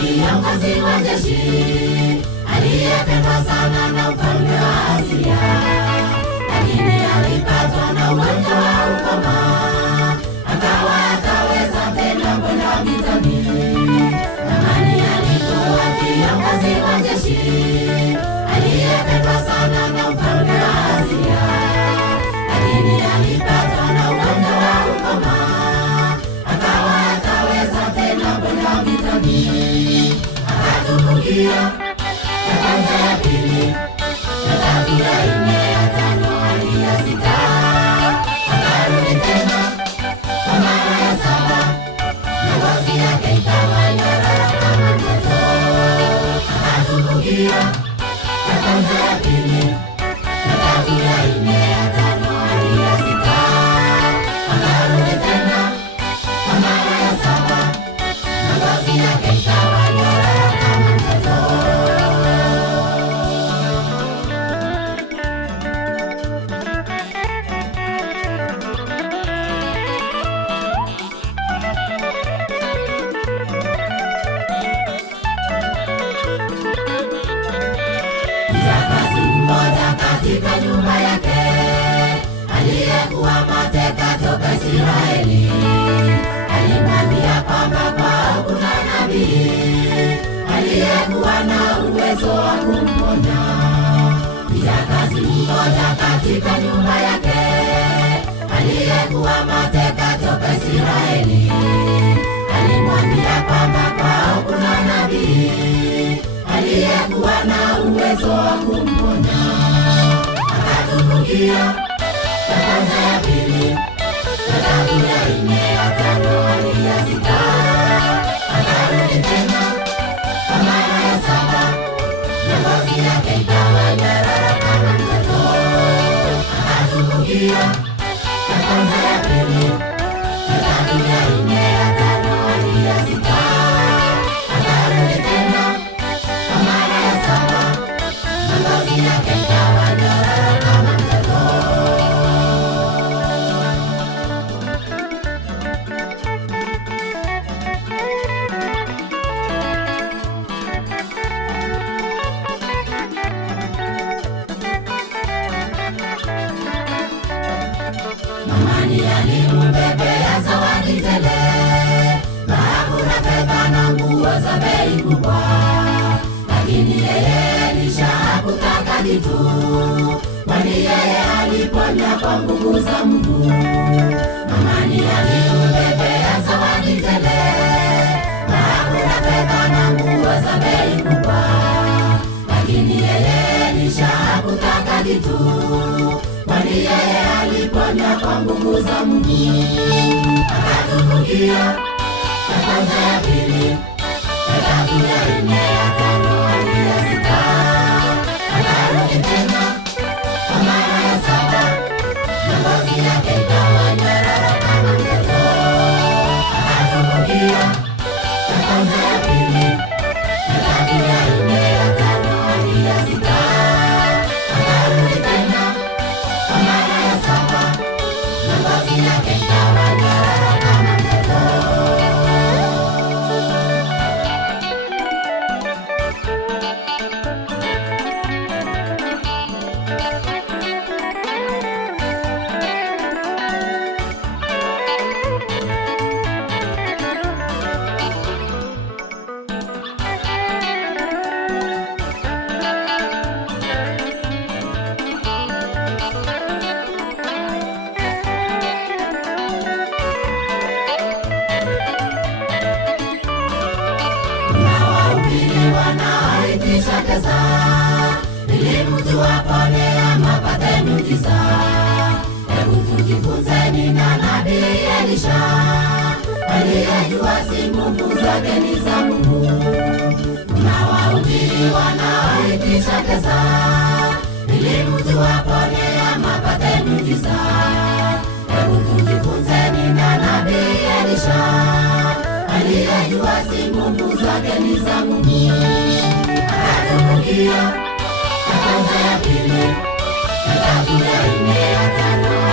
Kiongozi wa jeshi aliyependwa sana na ufalme wa Asia, lakini alipatwa na ugonjwa wa ukoma, akawa hataweza tena kwenda vitani. Naamani alikuwa kiongozi wa jeshi aliyependwa sana na ufalme wa Asia, lakini alipatwa na ugonjwa wa ukoma, akawa hataweza tena kwenda vitani. Akatubukia ya kwanza, ya pili, ya tatu, ya nne, ya tano hadi ya sita. Akarudi tena kwa mara ya saba, na ngozi yake ikawa nyororo kama mtoto. Akatubukia ya kwanza, ya pili, ya tatu, ya nne, ya tano hadi ya sita. Akarudi tena kwa mara ya saba, na ngozi yake ikawa nyororo kama mtoto. Mjakazi mmoja katika nyumba yake aliyekuwa mateka toka Israeli alimwambia kwamba kwao kuna nabii aliyekuwa na uwezo wa kumponya. Mjakazi mmoja katika nyumba yake aliyekuwa mateka toka Israeli alimwambia kwamba kwao kuna nabii aliyekuwa na uwezo wa kumponya. Akatubukia ya kwanza, ya pili, ya tatu, ya nne, ya tano hadi ya sita. Akarudi tena kwa mara ya saba, na ngozi yake ikawa nyororo kama mtoto. Akatubukia ya kwanza, ya pili, ya tatu, ya nne, ya tano hadi ya sita. Akarudi tena kwa mara ya saba, na ngozi yake ikawa nyororo kama mtoto. Naamani alimbebea zawadi tele, dhahabu na fedha na nguo za bei kubwa, lakini yeye Elisha hakutaka kitu, kwani yeye aliponya kwa nguvu za Mungu. Naamani alimbebea zawadi tele, dhahabu na fedha na nguo za bei kubwa, lakini yeye Elisha hakutaka kitu, kwani yeye aliponya kwa nguvu za Mungu. Akatubukia ya kwanza, ya pili, ya tatu, ya nne, ya tano hadi ya sita. Akarudi tena kwa mara ya saba, na ngozi yake ikawa nyororo kama mtoto. Akatubukia ya kwanza, ya pili, ya tatu, ya nne, ya tano hadi ya sita. Akarudi tena kwa mara ya saba, na ngozi yake ikawa nyororo kama mtoto. Kuna wahubiri wanaoitisha pesa ili mtu apone ama apate miujiza. Hebu tujifunzeni na nabii Elisha aliyejua si nguvu zake ni za Mungu. Kuna wahubiri wanaoitisha pesa ili mtu apone ama apate miujiza. Hebu tujifunzeni na nabii Elisha aliyejua si nguvu zake ni za Mungu. Akatufungia ya kwanza, ya pili, ya tatu, ya nne, ya tano.